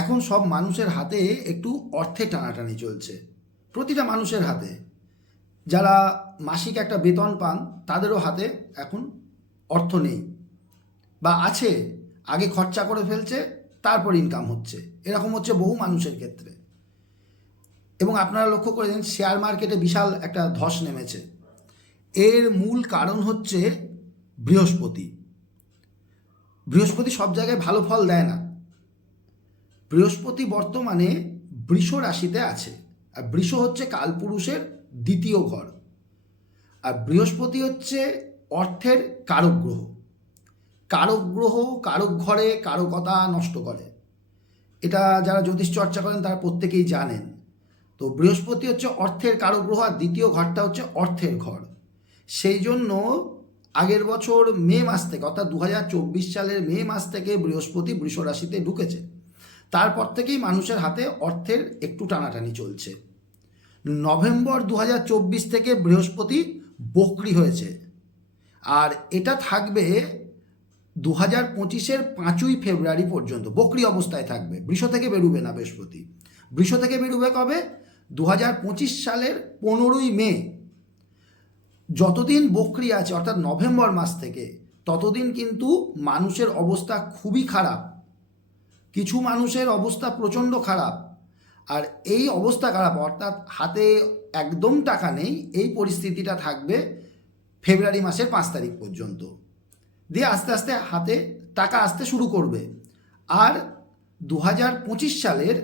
এখন সব মানুষের হাতে একটু অর্থে টানাটানি চলছে, প্রতিটা মানুষের হাতে। যারা মাসিক একটা বেতন পান তাদেরও হাতে এখন অর্থ নেই, বা আছে, আগে খরচা করে ফেলছে, তারপর ইনকাম হচ্ছে। এরকম হচ্ছে বহু মানুষের ক্ষেত্রে। এবং আপনারা লক্ষ্য করেছেন শেয়ার মার্কেটে বিশাল একটা ধস নেমেছে। এর মূল কারণ হচ্ছে বৃহস্পতি। বৃহস্পতি সব জায়গায় ভালো ফল দেয় না। বৃহস্পতি বর্তমানে বৃষ রাশিতে আছে, আর বৃষ হচ্ছে কালপুরুষের দ্বিতীয় ঘর। আর বৃহস্পতি হচ্ছে অর্থের কারক গ্রহ। কারক গ্রহ কারক ঘরে কারকতা নষ্ট করে, এটা যারা জ্যোতিষ চর্চা করেন তারা প্রত্যেকেই জানেন। তো বৃহস্পতি হচ্ছে অর্থের কারক গ্রহ, আর দ্বিতীয় ঘরটা হচ্ছে অর্থের ঘর। সেই জন্য আগের বছর মে মাস থেকে, অর্থাৎ 2024 সালের মে মাস থেকে বৃহস্পতি বৃষ রাশিতে ঢুকেছে। তারপর থেকেই মানুষের হাতে অর্থের একটু টানাটানি চলছে। নভেম্বর 2024 থেকে বৃহস্পতি বক্রি হয়েছে, আর এটা থাকবে 2025-এর 5ই ফেব্রুয়ারি পর্যন্ত বক্রি অবস্থায় থাকবে। বৃষ থেকে বেরোবে না বৃহস্পতি। বৃষ থেকে বেরোবে কবে? 2025 সালের 15ই মে। যতদিন বক্রি আছে, অর্থাৎ নভেম্বর মাস থেকে, ততদিন কিন্তু মানুষের অবস্থা খুবই খারাপ। কিছু মানুষের অবস্থা প্রচণ্ড খারাপ। আর এই অবস্থা খারাপ, অর্থাৎ হাতে একদম টাকা নেই, এই পরিস্থিতিটা থাকবে ফেব্রুয়ারি মাসের 5 তারিখ পর্যন্ত। দিয়ে আস্তে আস্তে হাতে টাকা আসতে শুরু করবে। আর 2025 সালের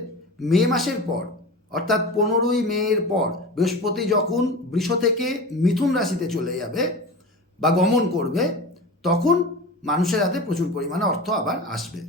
মে মাসের পর, অর্থাৎ 15ই মের পর বৃহস্পতি যখন বৃষ থেকে মিথুন রাশিতে চলে যাবে বা গমন করবে, তখন মানুষের হাতে প্রচুর পরিমাণে অর্থ আবার আসবে।